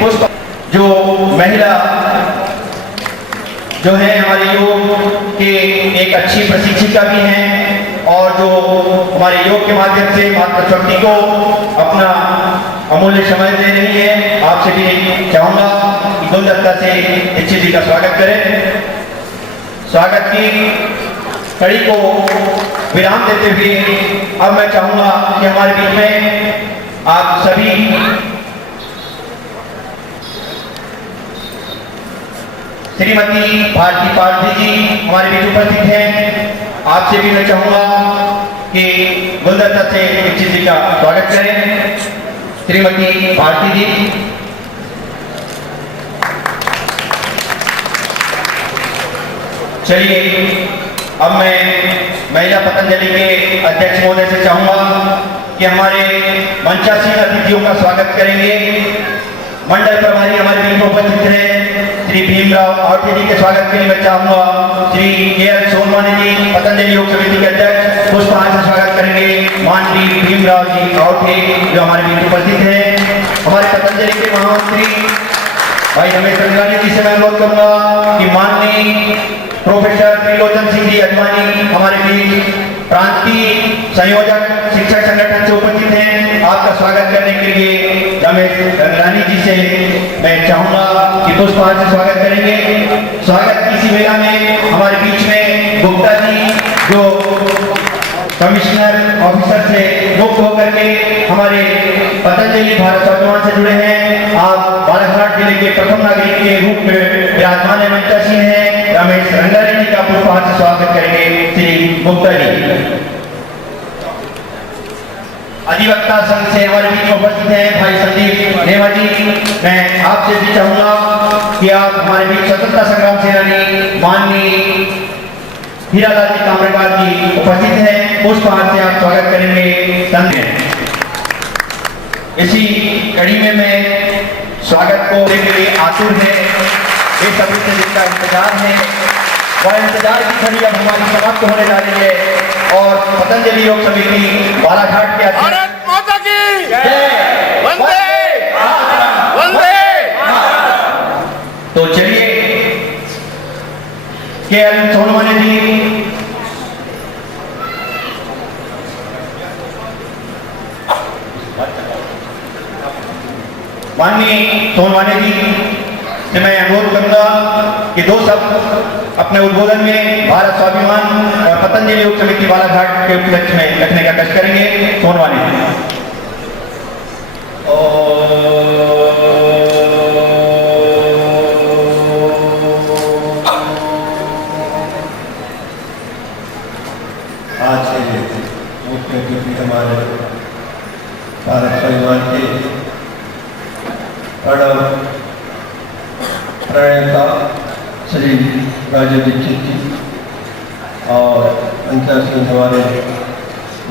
पुष्प जो महिला जो है हमारे योग के एक अच्छी प्रशिक्षिका भी हैं और जो हमारे योग के माध्यम से माता शक्ति को अपना अमूल्य समय दे रही है। आपसे भी चाहूंगा कि गुलदस्ता से दीक्षित जी का स्वागत करें। स्वागत की कड़ी को विराम देते हुए अब मैं चाहूंगा कि हमारे बीच में आप सभी श्रीमती भारती पारधी जी हमारे बीच उपस्थित हैं। आपसे भी मैं चाहूंगा कि गुलदस्ता से दीक्षित जी का स्वागत करें। श्रीमती भारती जी। चलिए अब मैं महिला पतंजलि के अध्यक्ष महोदय से चाहूंगा कि हमारे मंचासीन अतिथियों का स्वागत करेंगे। मंडल प्रभारी हमारे बीच में उपस्थित हैं श्री भीमराव आवटे जी के स्वागत के लिए मैं चाहूंगा श्री के.एल. सोनवाने जी पतंजलि योग समिति के अध्यक्ष पुष्पहार से स्वागत करेंगे माननीय भीमराव जी आवटे जो हमारे बीच उपस्थित हैं। हमारे पतंजलि के महामंत्री भाई रमेश रंगानी जी से मैं अनुरोध करूंगा कि माननीय प्रोफेसर त्रिलोचन सिंह जी अजवानी हमारे बीच प्रांतीय संयोजक शिक्षक संगठन से उपस्थित हैं। आपका स्वागत करने के लिए रमेश रंगानी जी से मैं चाहूंगा कि पुष्पहार से स्वागत करेंगे। स्वागत की इसी मेला में हमारे बीच में गुप्ता जी जो कमिश्नर ऑफिसर से मुक्त होकर के हमारे पतंजलि भारत स्वाभिमान से जुड़े हैं। आप बालाघाट जिले के प्रथम नागरिक के रूप में विराजमान मंचासीन हैं। रमेश रंगानी जी का पुष्पहार से स्वागत करेंगे श्री गुप्ता जी। अधिवक्ता संघ से हमारे बीच में उपस्थित हैं भाई संदीप नेमा जी। मैं आपसे भी चाहूंगा कि आप हमारे बीच स्वतंत्रता संग्राम सेनानी माननीय हीरालाल जी कामरेकर जी उपस्थित हैं। पुष्पहार से आप स्वागत करेंगे। इसी कड़ी में मैं स्वागत को देने के लिए आतुर है। ये सभी से जिनका इंतजार है वह इंतजार की घड़ी अब हमारी समाप्त होने जा रही है और पतंजलि योग समिति बालाघाट के भारत माता की जय। वंदे वंदे। तो चलिए के.एल. सोनवाने जी माननीय सोनवाने जी से मैं अनुरोध करूंगा कि दो शब्द अपने उद्बोधन में भारत स्वाभिमान और पतंजलि योग समिति बालाघाट के उपलक्ष्य में रखने का कष्ट करेंगे। सोनवाने आज के मुख्य अतिथि हमारे भारत स्वाभिमान के प्रणेता श्री राजीव दीक्षित जी और अंतर्राष्ट्रीय हमारे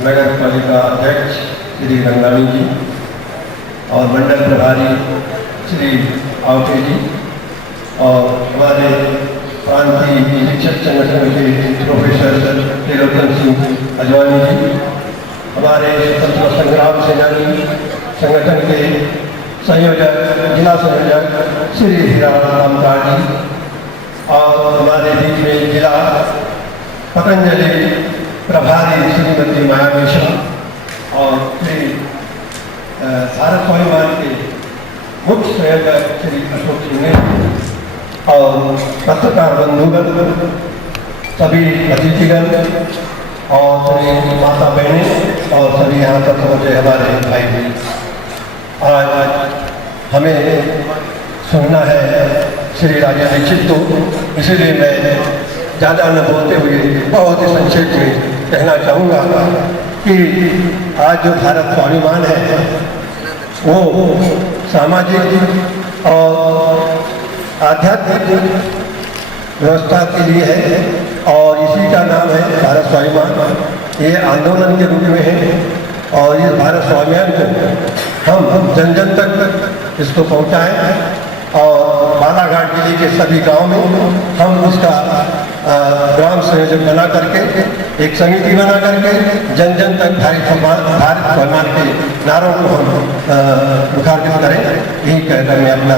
नगर पालिका अध्यक्ष श्री रंगानी जी और मंडल प्रभारी श्री आवटे जी और हमारे प्रांतीय शिक्षक संगठन के प्रोफेसर त्रिलोचन सिंह अजवानी जी, हमारे स्वतंत्रता संग्राम सेनानी संगठन के संयोजक जिला संयोजक श्री हीरालाल जी और हमारे बीच में जिला पतंजलि प्रभारी श्रीमती माया मिश्रा और श्री भारत स्वाभिमान के मुख्य संयोजक श्री अशोक सिंह और पत्रकार बंधुगण सभी अतिथिगण और सभी माता बहनें और सभी यहाँ तक पहुँचे हमारे भाई भी। आज हमें सुनना है श्री राजीव दीक्षित को, इसलिए मैं ज़्यादा न बोलते हुए बहुत ही संक्षेप में कहना चाहूँगा कि आज जो भारत स्वाभिमान है वो सामाजिक और आध्यात्मिक व्यवस्था के लिए है और इसी का नाम है भारत स्वाभिमान। ये आंदोलन के रूप में है और इस भारत स्वाभिमान को हम जन जन तक इसको पहुँचाएँ और बालाघाट जिले के सभी गांव में हम उसका ग्राम संयोजक बना करके एक समिति बना करके जन जन तक भारत सम्मान के नारों को हम मुखारबित करें, यही कहकर मैं अपना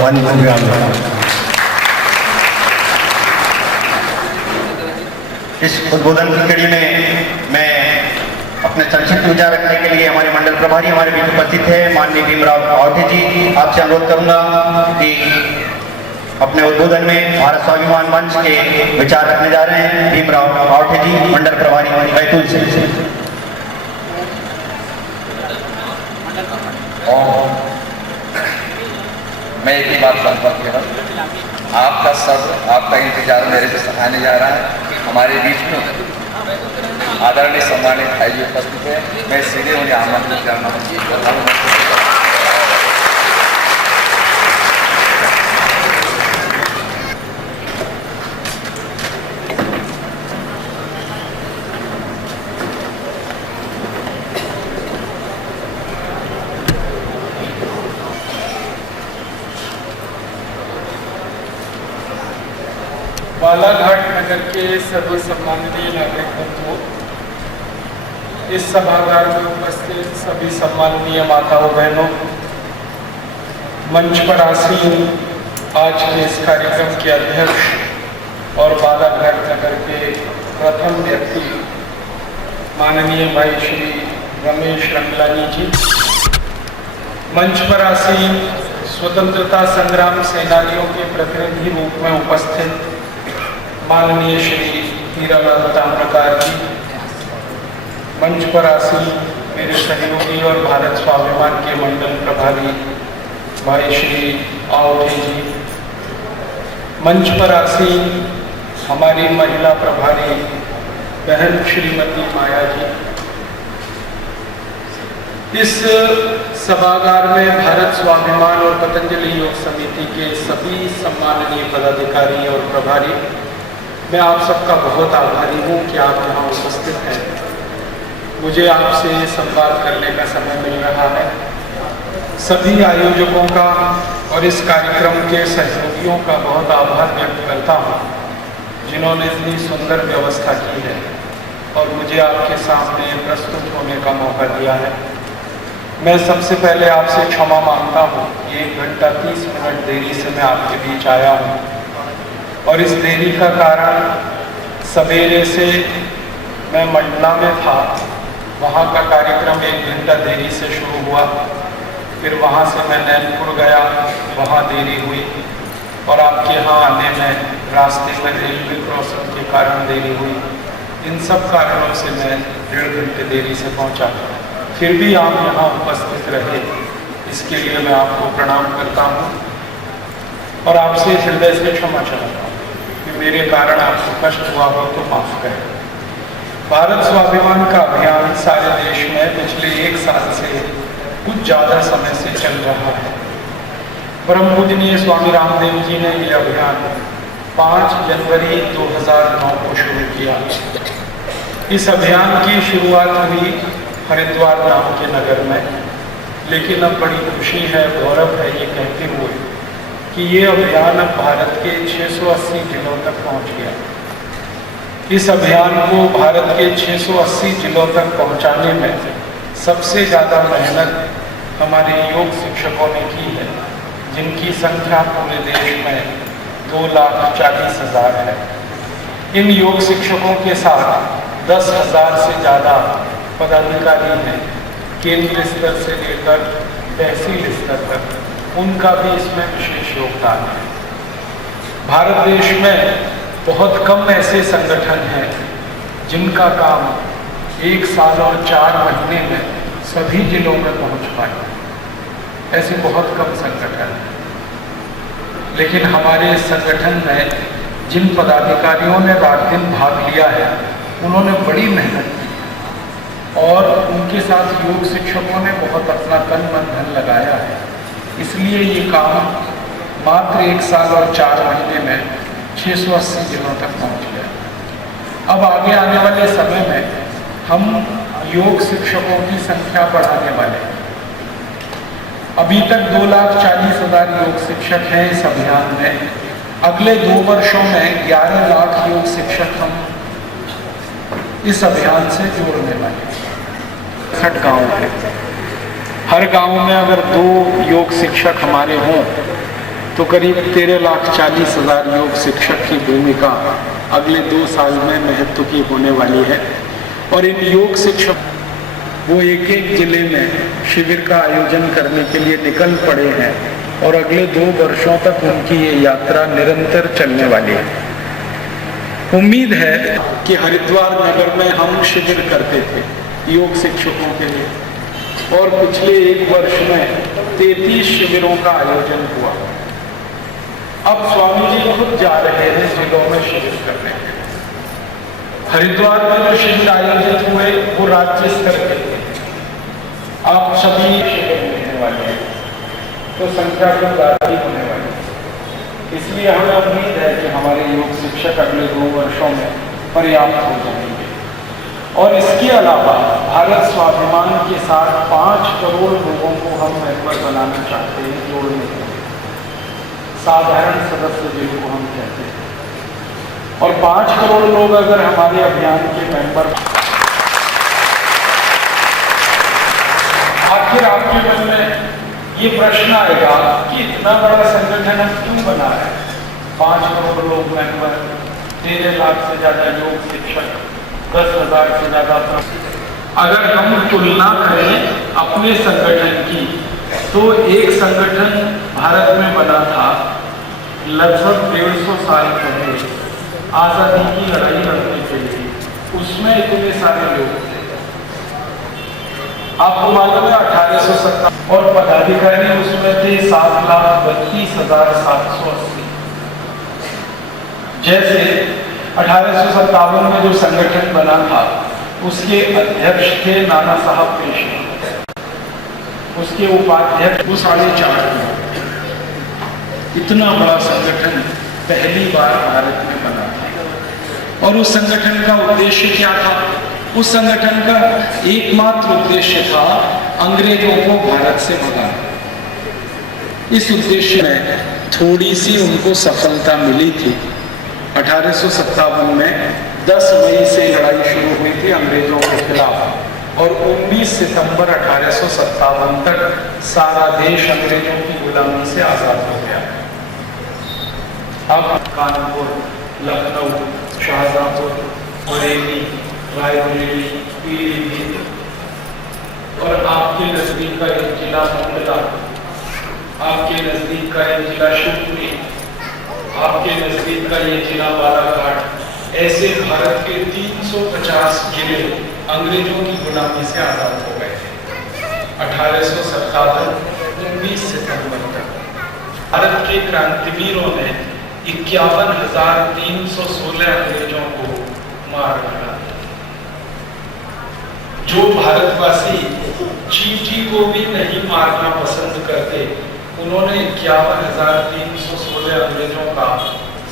वाणी को विराम देता हूं। इस उद्बोधन की कड़ी में मैं अपने संक्षिप्त विचार रखने के लिए हमारे मंडल प्रभारी हमारे बीच उपस्थित है माननीय भीमराव आवटे जी, आपसे अनुरोध करूंगा कि अपने उद्बोधन में भारत स्वाभिमान मंच के विचार रखने जा रहे हैं। भीमराव आवटे जी, मंडल प्रभारी बैतूल से। मैं एक ही बात संपर्क कर रहा हूँ, आपका सब आपका इंतजार मेरे से आने जा रहा है। हमारे बीच में आदरणीय सम्मानित भाई जी उपस्थित है, मैं सीधे उन्हें आमंत्रित करना हूँ। बालाघाट नगर के सभी सम्माननीय नागरिकों, इस सभागार में उपस्थित सभी सम्माननीय माताओं बहनों, मंच पर आसीन आज के इस कार्यक्रम के अध्यक्ष और बालाघाट नगर के प्रथम व्यक्ति माननीय भाई श्री रमेश रंगलानी जी, मंच पर आसीन स्वतंत्रता संग्राम सेनानियों के प्रतिनिधि रूप में उपस्थित माननीय श्री हीरालाल ताम्रकार जी, मंच पर आसीन मेरे सहयोगी और भारत स्वाभिमान के मंडल प्रभारी भाई श्री आवटे जी, मंच पर आसीन हमारी महिला प्रभारी बहन श्रीमती माया जी। इस सभागार में भारत स्वाभिमान और पतंजलि योग समिति के सभी सम्माननीय पदाधिकारी और प्रभारी, मैं आप सबका बहुत आभारी हूँ कि आप यहाँ उपस्थित हैं। मुझे आपसे संवाद करने का समय मिल रहा है। सभी आयोजकों का और इस कार्यक्रम के सहयोगियों का बहुत आभार व्यक्त करता हूँ, जिन्होंने इतनी सुंदर व्यवस्था की है और मुझे आपके सामने प्रस्तुत होने का मौका दिया है। मैं सबसे पहले आपसे क्षमा मांगता हूँ, 1 घंटा 30 मिनट देरी से मैं आपके बीच आया हूँ और इस देरी का कारण सवेरे से मैं मंडला में था, वहाँ का कार्यक्रम 1 घंटा देरी से शुरू हुआ, फिर वहाँ से मैं नैनपुर गया, वहाँ देरी हुई और आपके यहाँ आने में रास्ते में रेलवे क्रॉसिंग के कारण देरी हुई। इन सब कारणों से मैं 1.5 घंटे देरी से पहुँचा, फिर भी आप यहाँ उपस्थित रहे, इसके लिए मैं आपको प्रणाम करता हूँ और आपसे हृदय से क्षमा चाहता हूँ कि मेरे कारण आपको कष्ट हुआ हो तो माफ़ करें। भारत स्वाभिमान का अभियान सारे देश में पिछले 1 साल से कुछ ज़्यादा समय से चल रहा है। परम पूजनीय स्वामी रामदेव जी ने यह अभियान 5 जनवरी 2009 को शुरू किया। इस अभियान की शुरुआत हुई हरिद्वार नाम के नगर में, लेकिन अब बड़ी खुशी है, गौरव है ये कहते हुए कि ये अभियान अब भारत के 680 जिलों तक पहुंच गया। इस अभियान को भारत के 680 जिलों तक पहुंचाने में सबसे ज़्यादा मेहनत हमारे योग शिक्षकों ने की है, जिनकी संख्या पूरे देश में 2,40,000 है। इन योग शिक्षकों के साथ 10,000 से ज़्यादा पदाधिकारी हैं, केंद्र स्तर से लेकर तहसील स्तर तक, उनका भी इसमें विशेष योगदान है। भारत देश में बहुत कम ऐसे संगठन हैं जिनका काम 1 साल और 4 महीने में सभी जिलों में पहुंच पाए। ऐसे बहुत कम संगठन हैं, लेकिन हमारे संगठन में जिन पदाधिकारियों ने रात दिन भाग लिया है, उन्होंने बड़ी मेहनत की और उनके साथ योग शिक्षकों ने बहुत अपना तन मन धन लगाया है। इसलिए ये काम मात्र 1 साल और 4 महीने में 680 जिलों तक पहुंच गया। अब आगे आने वाले समय में हम योग शिक्षकों की संख्या बढ़ाने वाले हैं। अभी तक 2,40,000 योग शिक्षक हैं इस अभियान में। अगले 2 वर्षों में 11 लाख योग शिक्षक हम इस अभियान से जोड़ने वाले हैं। 60 गाँव है, हर गांव में अगर 2 योग शिक्षक हमारे हों तो करीब 13,40,000 योग शिक्षक की भूमिका अगले 2 साल में महत्व की होने वाली है। और इन योग शिक्षक वो एक जिले में शिविर का आयोजन करने के लिए निकल पड़े हैं और अगले 2 वर्षों तक उनकी ये यात्रा निरंतर चलने वाली है। उम्मीद है कि हरिद्वार नगर में हम शिविर करते थे योग शिक्षकों के लिए, और पिछले 1 वर्ष में 33 शिविरों का आयोजन हुआ। अब स्वामी जी खुद जा रहे हैं जिलों में शिविर करने। हरिद्वार में जो शिविर आयोजित हुए वो राज्य स्तर के थे। आप सभी शिविर लेने वाले हैं तो संख्या तो ज्यादा ही होने वाली है। इसलिए हमें उम्मीद है कि हमारे योग शिक्षक अगले 2 वर्षों में पर्याप्त हो जाएंगे। और इसके अलावा भारत स्वाभिमान के साथ 5 करोड़ लोगों को हम मेंबर बनाना चाहते हैं, जोड़ने के लिए, साधारण सदस्य जिनको हम कहते हैं। और 5 करोड़ लोग अगर हमारे अभियान के मेंबर, आखिर आपके मन में ये प्रश्न आएगा कि इतना बड़ा संगठन हम क्यों बना रहे हैं? 5 करोड़ लोग मेंबर, 13 लाख से ज्यादा योग शिक्षक, 10,000 से ज्यादा। अगर हम तुलना करें अपने संगठन की तो एक संगठन भारत में बना था लगभग 150 साल पहले, आजादी की लड़ाई लड़ने के लिए। उसमें इतने सारे लोग थे, आपको मालूम है 1870, और पदाधिकारी उसमें थे 7,32,780। जैसे 1857 में जो संगठन बना था उसके अध्यक्ष थे नाना साहब पेशवा, उसके उपाध्यक्ष वो 4.5। इतना बड़ा संगठन पहली बार भारत में बना था। और उस संगठन का उद्देश्य क्या था? उस संगठन का एकमात्र उद्देश्य था अंग्रेजों को भारत से भगाना। इस उद्देश्य में थोड़ी सी उनको सफलता मिली थी। 1857 में 10 मई से लड़ाई शुरू हुई थी अंग्रेजों के खिलाफ, और 19 सितंबर 1857 तक सारा देश अंग्रेजों की गुलामी से आजाद हो गया। अब कानपुर, लखनऊ, शाहजहांपुर, बरेली, रायबरेली, पीलीभीत और आपके नजदीक का एक जिला मंडला, आपके नजदीक का एक जिला शिवपुरी, आपके नजदीक का ये जिला बालाघाट, ऐसे भारत के 350 जिले अंग्रेजों की गुलामी से आजाद हो गए थे। 1857 19 सितंबर तक भारत के क्रांतिवीरों ने 51,316 अंग्रेजों को मार डाला। जो भारतवासी चींटी को भी नहीं मारना पसंद करते, उन्होंने 51,316 अंग्रेजों का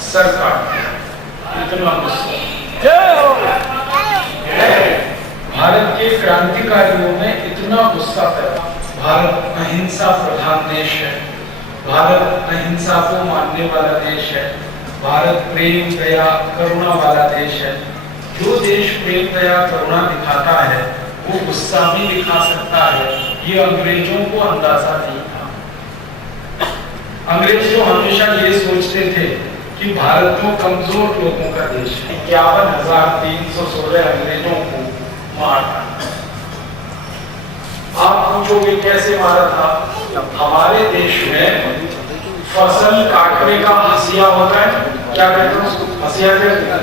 सर काट दिया। इतना गुस्सा भारत के क्रांतिकारियों में इतना गुस्सा पैदा। भारत अहिंसा प्रधान देश है, भारत अहिंसा को मानने वाला देश है, भारत प्रेम दया करुणा वाला देश है। जो देश प्रेम दया करुणा दिखाता है वो गुस्सा भी दिखा सकता है। ये अंग्रेजों को अंदाजा नहीं था। अंग्रेज तो हमेशा ये सोचते थे कि भारत को कमजोर लोगों का देश है। 51,316 अंग्रेजों को मारा। आप पूछोगे कैसे मारा था? हमारे देश में फसल काटने का हसिया होता है, क्या कहते हैं? हसिया कहते हैं।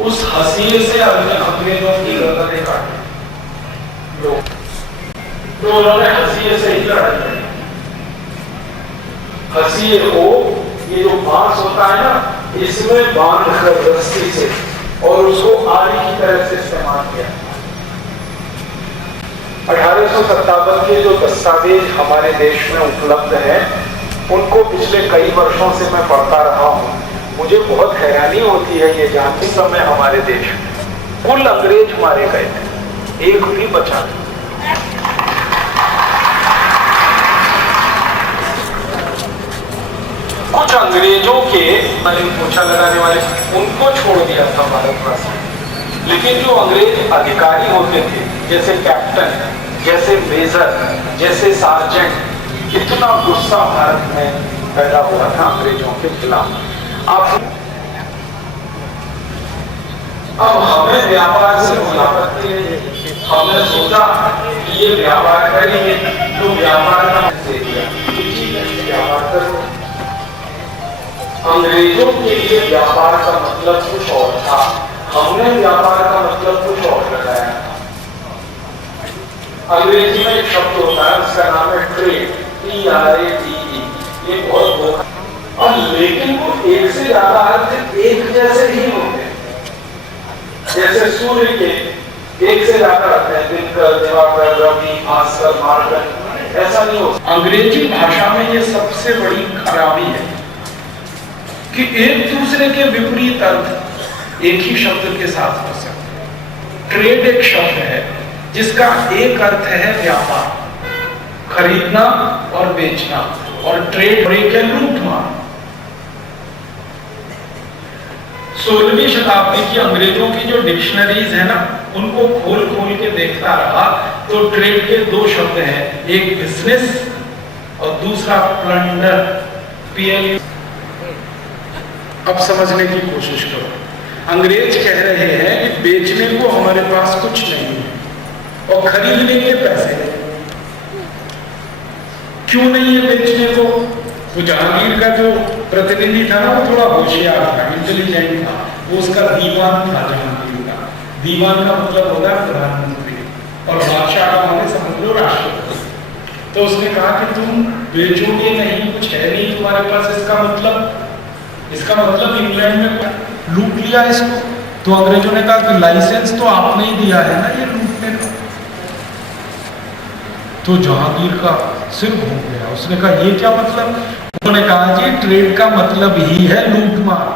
उस हसिये से अंग्रेजों की गर्दनें काटी तो उन्होंने हसिये से ही लड़ाई लड़ी। हसिये को ये जो बांस होता है ना, इसमें बांध कर रस्सी से और उसको आरी की तरह से इस्तेमाल किया। 1857 के जो दस्तावेज हमारे देश में उपलब्ध हैं, उनको पिछले कई वर्षों से मैं पढ़ता रहा हूँ। मुझे बहुत हैरानी होती है ये जानते समय हमारे देश में कुल अंग्रेज मारे गए थे, एक भी बचा नहीं। कुछ अंग्रेजों के मैंने पोछा लगाने वाले उनको छोड़ दिया था भारतवर्ष में, लेकिन जो अंग्रेज अधिकारी होते थे जैसे कैप्टन, जैसे मेजर, जैसे सार्जेंट, इतना गुस्सा भारत में पैदा हुआ था अंग्रेजों के खिलाफ। अब हमें व्यापार से आपत्ति नहीं, हमने सोचा कि ये व्यापार करेंगे तो व्यापार का दे दिया, व्यापार करो। अंग्रेजों के लिए व्यापार का मतलब कुछ और था, हमने व्यापार का मतलब कुछ और लगाया। अंग्रेजी में एक शब्द होता है, उसका नाम है ट्रेड, TRADE। ये बहुत और लेकिन वो एक से ज्यादा अर्थ एक जैसे ही होते हैं। जैसे सूर्य के एक से ज्यादा अर्थ है, दिनकर, दिवाकर, रवि, भास्कर, मार्कंड, ऐसा नहीं होता। अंग्रेजी भाषा में ये सबसे बड़ी खराबी है कि एक दूसरे के विपरीत अर्थ एक ही शब्द के साथ हो सकते हैं। ट्रेड एक शब्द है जिसका एक अर्थ है व्यापार, खरीदना और बेचना, और ट्रेड ब्रेक है लूटमार। 16वीं शताब्दी की अंग्रेजों की जो डिक्शनरीज है ना, उनको खोल खोल के देखता रहा तो ट्रेड के दो शब्द हैं, एक बिजनेस और दूसरा प्लंडर, PL। अब समझने की कोशिश करो, अंग्रेज कह रहे हैं कि बेचने को हमारे पास कुछ नहीं है और खरीदने के पैसे नहीं। क्यों नहीं है बेचने को? तो जहांगीर का जो प्रतिनिधि था ना, वो थोड़ा होशियार था, इंटेलिजेंट था, वो उसका दीवान था जहांगीर का। दीवान का मतलब होता है प्रधानमंत्री, और बादशाह का मतलब समझ लो राष्ट्रपति। तो उसने कहा कि तुम बेचोगे नहीं, कुछ है नहीं तुम्हारे पास, इसका मतलब इंग्लैंड में लूट लिया इसको। तो अंग्रेजों ने कहा कि लाइसेंस तो आपने ही दिया है ना ये लूटने का। तो जहांगीर का सिर घूम गया, उसने कहा ये क्या मतलब? उन्होंने कहा जी ट्रेड का मतलब ही है लूटमार।